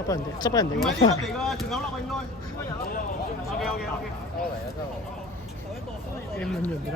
執翻人哋，執翻人哋。唔係呢粒嚟㗎，仲有粒應該有。OK。咁樣樣嘅咧。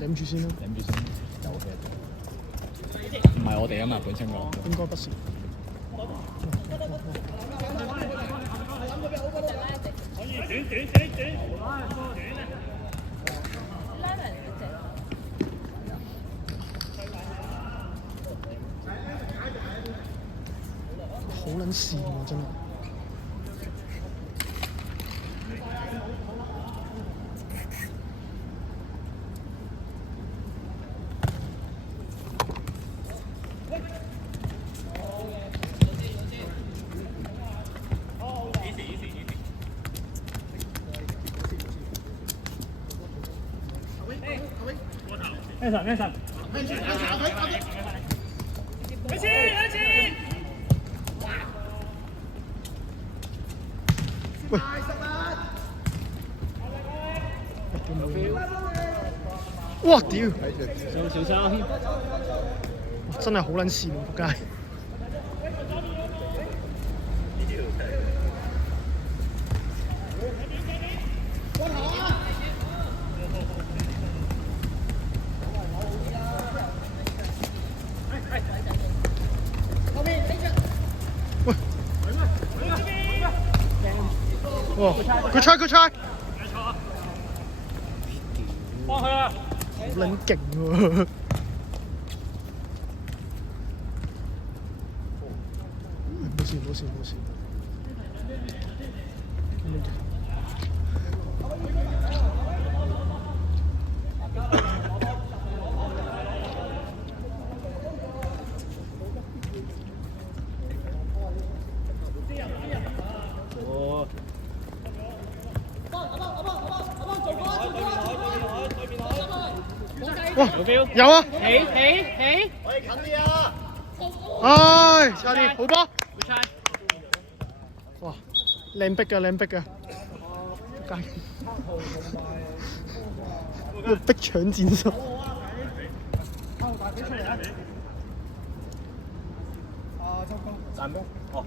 諗住先啦，諗住先，有嘅。唔係我哋啊嘛，本身講。應該不是。好撚跣喎，真係。哇！屌！小心！真係好撚跣喎，仆街！哇！Good try！ 幫佢啦！好撚勁喎！冇事。哇！有啊！起！可以近啲啊！唉，差啲，好波！哇，靚逼㗎！街呢個逼搶戰術。散波。哦。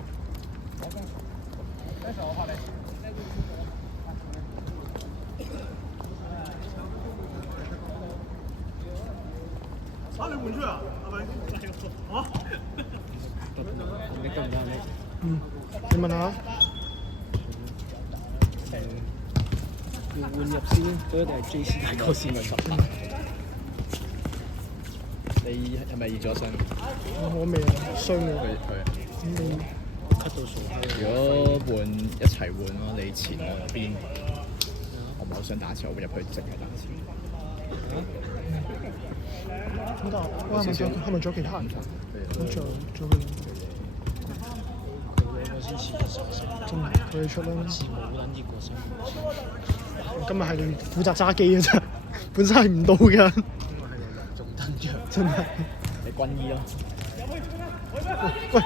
跟住我拍你。你換出啊？係咪？嚇？你得唔得你？你問下。要換入先，都一定係 JC 大哥先嘅十。你係咪熱咗身？我未啊，傷喎。佢咳到傻。如果換一齊換咯，你前我邊？我唔係好想打車，我會入去淨係打車。咁得啊！我係咪仲有其他人㗎？我仲有真係佢哋出啦。今日係負責揸機嘅啫，本身係唔到嘅。仲登場，真係。你軍醫咯。喂！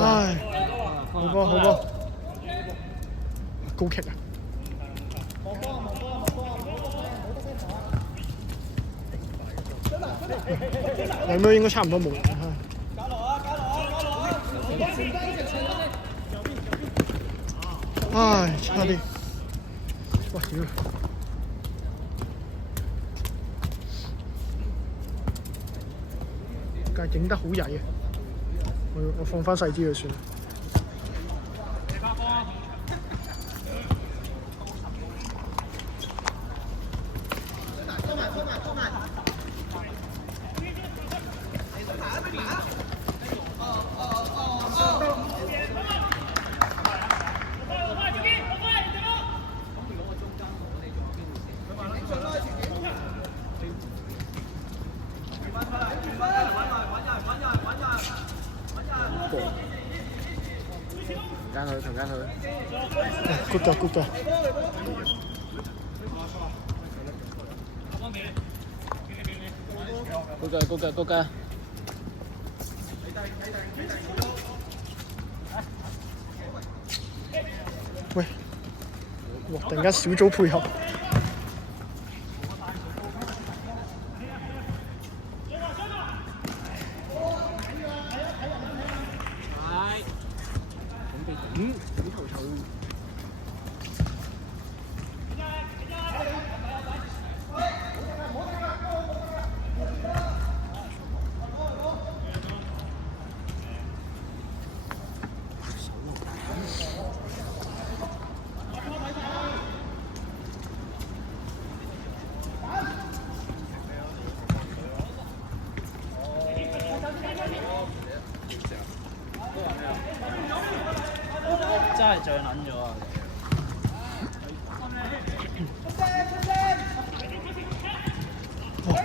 唉，好波！高劇啊！兩秒應該差唔多冇人啦。唉，差啲。哇！屌！但係影得好曳啊！我放翻細啲就算啦。間佢，強姦佢。 good 嘅 good 嘅。高嘅。喂，哇！突然間小組配合。真係最撚咗啊！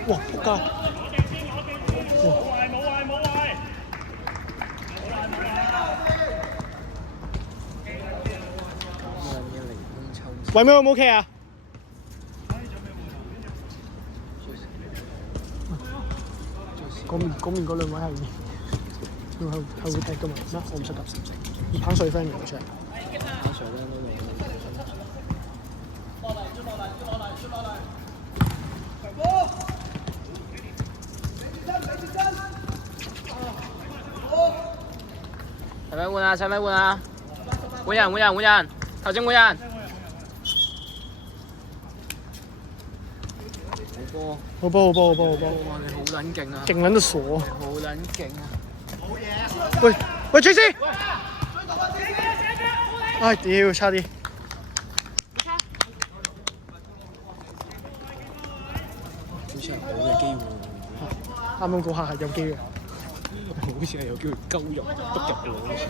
哇！仆街！喂，咩 O 唔 OK 啊？嗰面嗰兩位係會踢㗎嘛？咩？我唔識㗎。棒水 friend 嚟嘅出嚟。棒水咧都使咪換啊？使咪換啊？換人！頭先換人。好波！哇！你好撚勁啊！勁撚到傻啊！好撚勁啊！喂 JC！ 唉屌，差啲。好似係好嘅機會。啱啱嗰下係有機嘅。好似係有機會鳩入篤入嘅好似。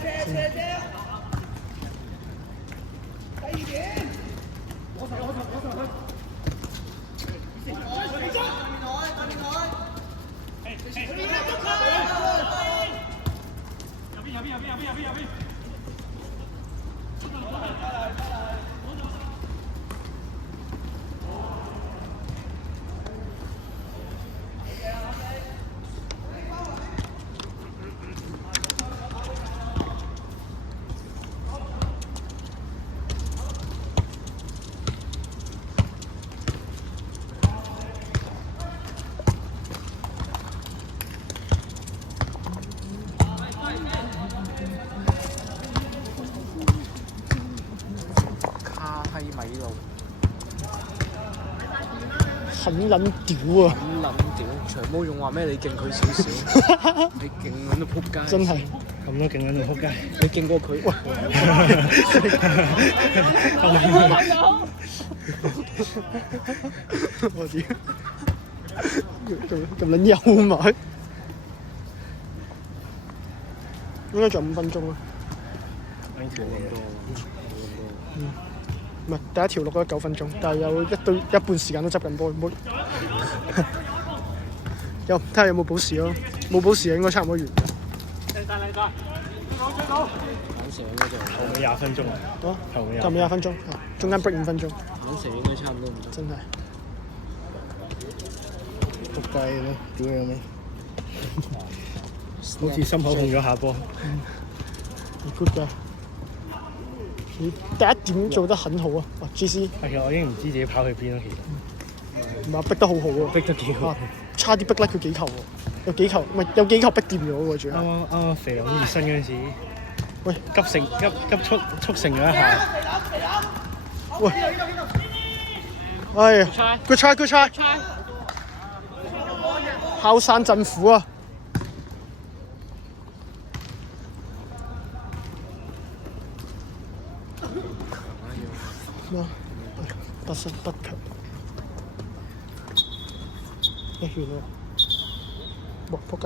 很撚屌啊！很撚屌！長毛仲話咩？你勁佢少少，你勁撚到撲街！真係咁都勁撚到撲街！你勁過佢喂！我屌！咁撚幽默，應該仲有5分鐘啊！唔係第一條錄咗9分鐘，但係有一半時間都執緊波，冇有睇下有冇補時咯，冇補時應該差唔多完嘅。反射應該就後尾20分鐘啊！後尾20分鐘，中間 break 5分鐘。反射應該差唔多唔得。真係撲街咯！屌你咩？好似心口碰咗下波。good 㗎。你第一點做得很好啊！哇 ，GC 係啊，我已經唔知自己跑去邊啦，其實。唔係逼得好好喎，逼得幾好，差啲逼甩佢幾球喎，有幾球逼掂咗喎，仲啱啱肥龍熱身嗰陣時，喂急促成咗一下，喂，哎呀 ，good try， 敲山震虎啊！咩？不失不強。完啦！哇！仆街！